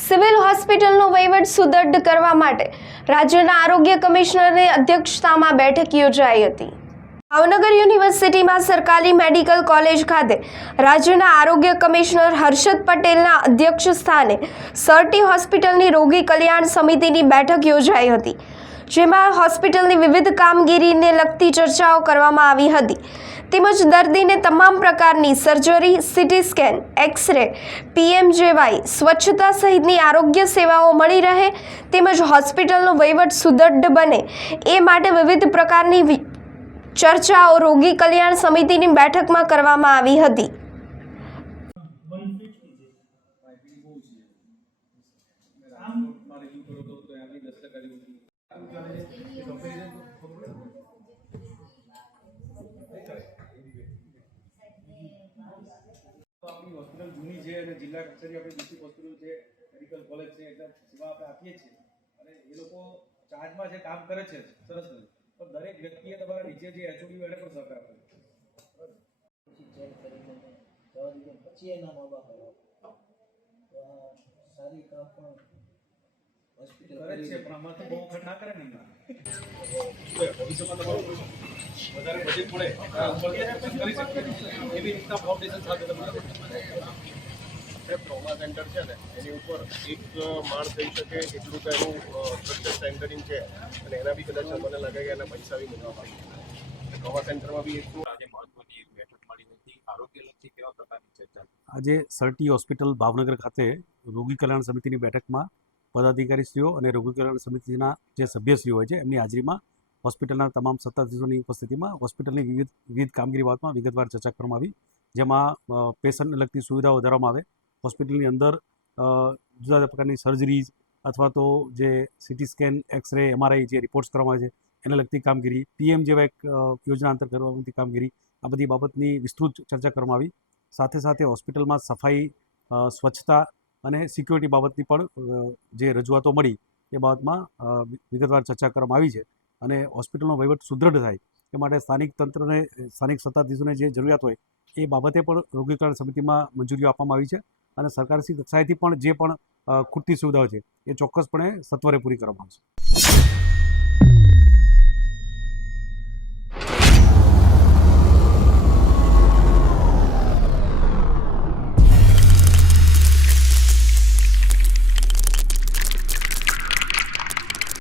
Civil હોસ્પિટલનો વહીવટ સુદૃઢ કરવા માટે રાજ્યના આરોગ્ય કમિશનરની અધ્યક્ષતામાં બેઠક યોજાઈ હતી. ભાવનગર યુનિવર્સિટીમાં સરકારી મેડિકલ કોલેજ ખાતે રાજ્યના આરોગ્ય કમિશનર હર્ષદ પટેલના અધ્યક્ષ સ્થાને સરટી હોસ્પિટલની રોગી કલ્યાણ સમિતિની બેઠક યોજાઈ હતી. જેમાં હોસ્પિટલની વિવિધ કામગીરીને લગતી ચર્ચાઓ કરવામાં આવી હતી. તેમજ દર્દીને તમામ પ્રકારની surgery CT scan X-ray PMJAY સ્વચ્છતા સહિતની આરોગ્ય સેવાઓ મળી રહે, તેમજ હોસ્પિટલનો વહીવટ સુદૃઢ બને, એ માટે વિવિધ પ્રકારની ચર્ચાઓ રોગી કલ્યાણ સમિતિની બેઠકમાં કરવામાં આવી હતી. તો આપણી હોસ્પિટલ જૂની છે અને જિલ્લા કક્ષાની આપણી ડિસ્ટ્રિક્ટ હોસ્પિટલ છે મેડિકલ કોલેજ છે એટલે સેવા આપણે આપીએ છીએ અને એ લોકો ચાર્જમાં છે કામ કરે છે સરસ પણ દરેક વ્યક્તિએ તમારા નીચે જે એચઓડી એને પણ સહકાર આપવો પછી ચેક એના તો આ સારી કામ પણ હોસ્પિટલ કરે છે પણ આમાં તો બહુ વખત ના કરે ને ભવિષ્યમાં તમારું વધારે બજેટ મળે કરી શકીએ. એવી રીતના ફાઉન્ડેશન સાથે તમે ટ્રોમા સેન્ટર છે ને એની ઉપર એક માળ થઈ શકે એટલું તો એનું સ્ટ્રક્ચર સેન્ટરિંગ છે. અને એના બી કદાચ મને લાગે કે એના પૈસા બી મૂકવા પડે ટ્રોમા સેન્ટરમાં બી એટલું આજે મહત્વની બેઠક મળી હતી આરોગ્યલક્ષી કેવા પ્રકારની ચર્ચા? આજે સરટી હોસ્પિટલ ભાવનગર ખાતે રોગી કલ્યાણ સમિતિની બેઠકમાં પદાધિકારીશ્રીઓ અને રોગીકરણ સમિતિના જે સભ્યશ્રીઓ હોય છે, એમની હાજરીમાં હોસ્પિટલના તમામ સત્તાધીશોની ઉપસ્થિતિમાં હોસ્પિટલની વિવિધ વિવિધ કામગીરી બાબતમાં વિગતવાર ચર્ચા કરવામાં આવી, જેમાં પેશન્ટને લગતી સુવિધાઓ વધારવામાં આવે, હોસ્પિટલની અંદર જુદા જુદા પ્રકારની સર્જરીઝ અથવા તો જે સીટી સ્કેન, એક્સરે, એમઆરઆઈ જે રિપોર્ટ્સ કરવામાં આવે છે, એને લગતી કામગીરી, પીએમ જેવા એક યોજના અંતર કરવામાં કામગીરી, આ બધી બાબતની વિસ્તૃત ચર્ચા કરવામાં આવી. સાથે સાથે હોસ્પિટલમાં સફાઈ સ્વચ્છતા અને સિક્યોરિટી બાબતની પણ જે રજૂઆતો મળી એ બાબતમાં વિગતવાર ચર્ચા કરવામાં આવી છે. અને હોસ્પિટલનો વહીવટ સુદૃઢ થાય એ માટે સ્થાનિક તંત્રને, સ્થાનિક સત્તાધીશોને જે જરૂરિયાત હોય એ બાબતે પણ રોગીકરણ સમિતિમાં મંજૂરીઓ આપવામાં આવી છે અને સરકારશ્રી કક્ષાએથી પણ જે પણ ખૂટતી સુવિધાઓ છે એ ચોક્કસપણે સત્વરે પૂરી કરવામાં આવશે.